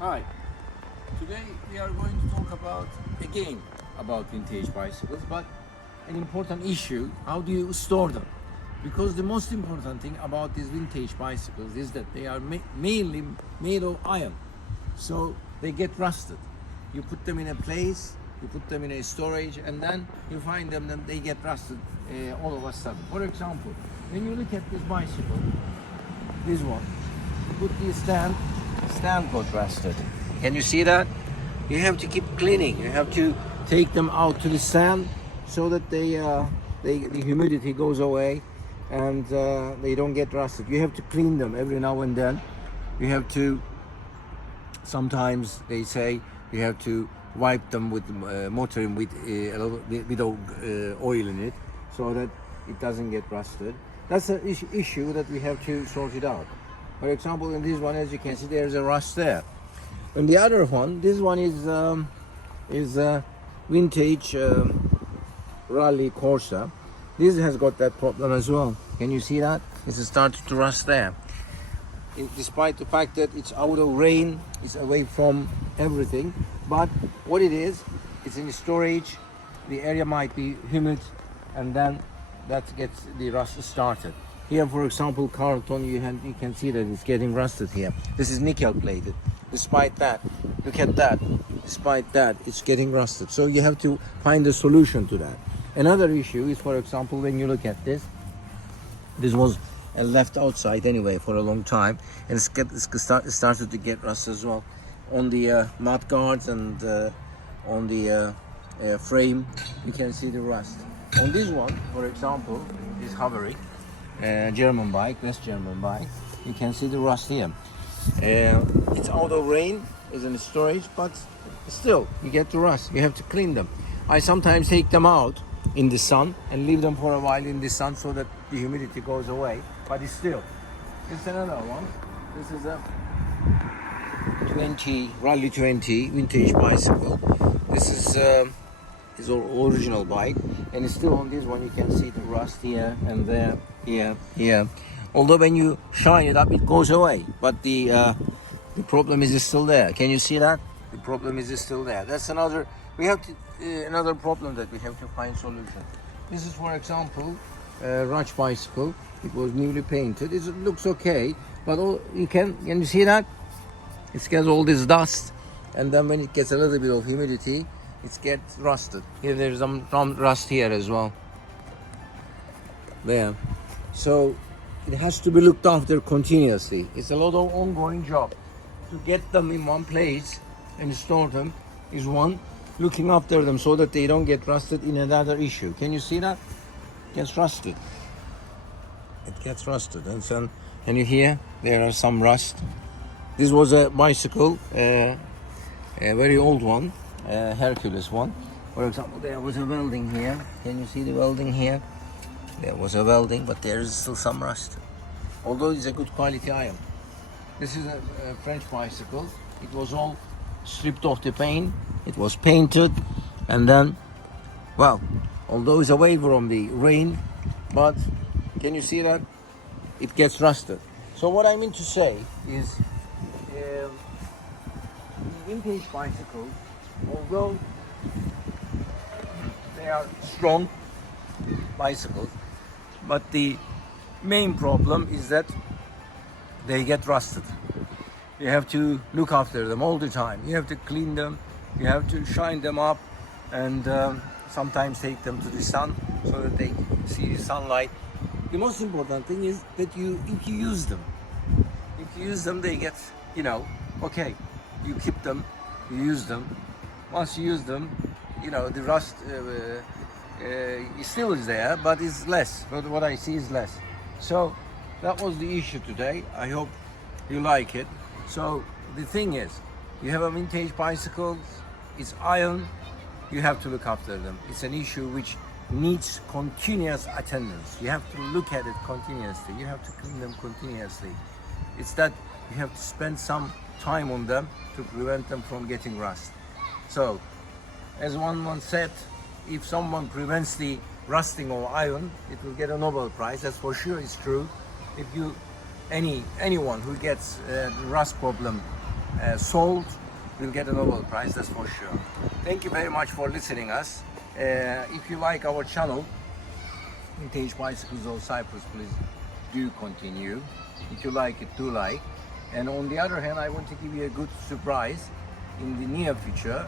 Hi. Today we are going to talk about vintage bicycles, but an important issue: how do you store them? Because the most important thing about these vintage bicycles is that they are mainly made of iron, so they get rusted. You put them in a place, you put them in a storage, and then you find them, then they get rusted all of a sudden. For example, when you look at this bicycle, this one, put the stand got rusted. Can you see that? You have to keep cleaning. You have to take them out to the sand so that the humidity goes away and they don't get rusted. You have to clean them every now and then. You have to, sometimes they say you have to wipe them with motoring with a little bit of oil in it so that it doesn't get rusted. That's an issue that we have to sort it out. For example, in this one, as you can see, there's a rust there. And the other one, this one is a vintage Rally Corsa. This has got that problem as well. Can you see that? It's started to rust there. Despite the fact that it's out of rain, it's away from everything. But what it is, it's in storage. The area might be humid, and then that gets the rust started. Here, for example, Carlton, you can see that it's getting rusted here. This is nickel plated. Despite that, look at that. Despite that, it's getting rusted. So you have to find a solution to that. Another issue is, for example, when you look at this was left outside anyway for a long time, and it started to get rust as well on the mud guards and on the frame. You can see the rust. On this one, for example, this Haveri German bike, West German bike, you can see the rust here. It's out of rain, it's in storage, but still you get the rust. You have to clean them. I sometimes take them out in the sun and leave them for a while in the sun so that the humidity goes away, but it's still. It's another one. This is a Rally 20 vintage bicycle. This is his original bike, and it's still on this one. You can see the rust here and there, here. Although when you shine it up, it goes away, but the problem is still there. Can you see that? The problem is still there. That's another. We have to another problem that we have to find solution. This is, for example, Raj bicycle. It was newly painted. It looks okay, but can you see that? It gets all this dust, and then when it gets a little bit of humidity, it gets rusted. Here there's some rust here as well. There. So it has to be looked after continuously. It's a lot of ongoing job. To get them in one place and store them is one. Looking after them so that they don't get rusted in another issue. Can you see that? It gets rusted. It gets rusted. And you hear there are some rust. This was a bicycle, a very old one. Hercules one. For example, there was a welding here. Can you see the welding here? There was a welding, but there is still some rust. Although it's a good quality iron. This is a French bicycle. It was all stripped off the paint. It was painted, and then, well, although it's away from the rain, but can you see that? It gets rusted. So what I mean to say is, vintage bicycles, although they are strong bicycles, but the main problem is that they get rusted. You have to look after them all the time. You have to clean them, you have to shine them up, and sometimes take them to the sun so that they see the sunlight. The most important thing is that if you use them, they get, okay, you keep them, you use them. Once you use them, the rust still is there, but it's less. But what I see is less. So that was the issue today. I hope you like it. So the thing is, you have a vintage bicycle, it's iron, you have to look after them. It's an issue which needs continuous attendance. You have to look at it continuously. You have to clean them continuously. It's that you have to spend some time on them to prevent them from getting rust. So, as one once said, if someone prevents the rusting of iron, it will get a Nobel Prize. That's for sure. It's true. If anyone who gets rust problem sold will get a Nobel Prize, that's for sure. Thank you very much for listening us. If you like our channel, Vintage Bicycles of Cyprus, please do continue. If you like it, do like. And on the other hand, I want to give you a good surprise. In the near future,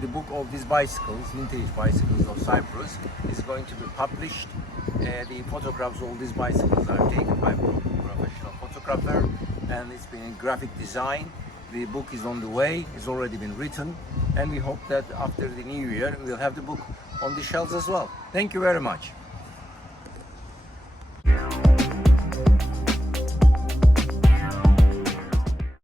the book of these bicycles, Vintage Bicycles of Cyprus, is going to be published. The photographs of all these bicycles are taken by a professional photographer, and it's been in graphic design. The book is on the way, it's already been written, and we hope that after the new year we'll have the book on the shelves as well. Thank you very much.